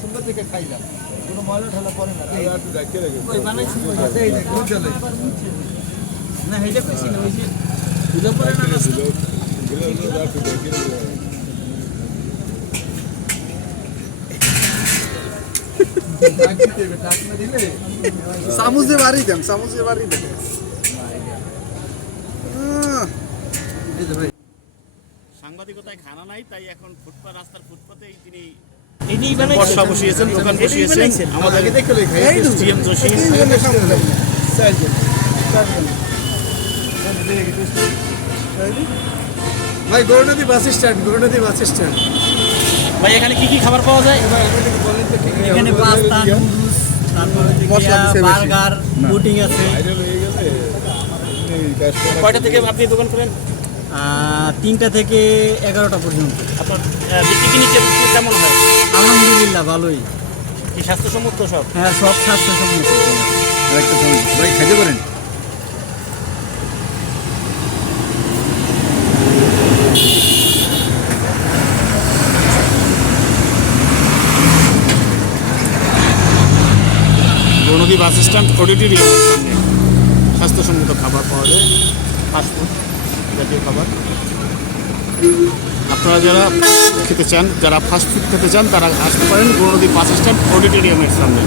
সুন্দর থেকে খাইলাম, কোনো ময়লা ঠেলা পরে না। না এটা কইছি না, ওই যে দুধা পরে না চামচে বাড়ি দেন, চামচে বাড়ি দেন। সাংবাদিকতায় খানা নাই, তাই এখন ফুটপাত রাস্তার ফুটপাতেই তিনি এটাই বানাইছে, বর্ষা বসিয়েছেন, দোকান বসিয়েছেন। আমাদের জিএম জোশী ভাই Gournadi bus stand, Gournadi bus stand. ভাই এখানে কি কি খাবার পাওয়া যায়? এখানে পাস্তা, নুডলস, তারপরে বার্গার, পুডিং আছে। কয়টা থেকে আপনি দোকান করেন? 3টা থেকে 11টা পর্যন্ত। আপনার বিক্রি কেমন হয়? আলহামদুলিল্লাহ ভালোই। কি স্বাস্থ্যসম্মত সব? হ্যাঁ, সব স্বাস্থ্যসম্মত। আরেকটা চামচ ভাই খাইতে পারেন। গৌরনদী বাস স্ট্যান্ড অডিটোরিয়ামের সামনে স্বাস্থ্যসম্মত খাবার পাওয়া যায়, ফাস্টফুড জাতীয় খাবার। আপনারা যারা খেতে চান, যারা ফাস্টফুড খেতে চান, তারা আসতে পারেন গৌরনদী বাস স্ট্যান্ড অডিটোরিয়ামের সামনে।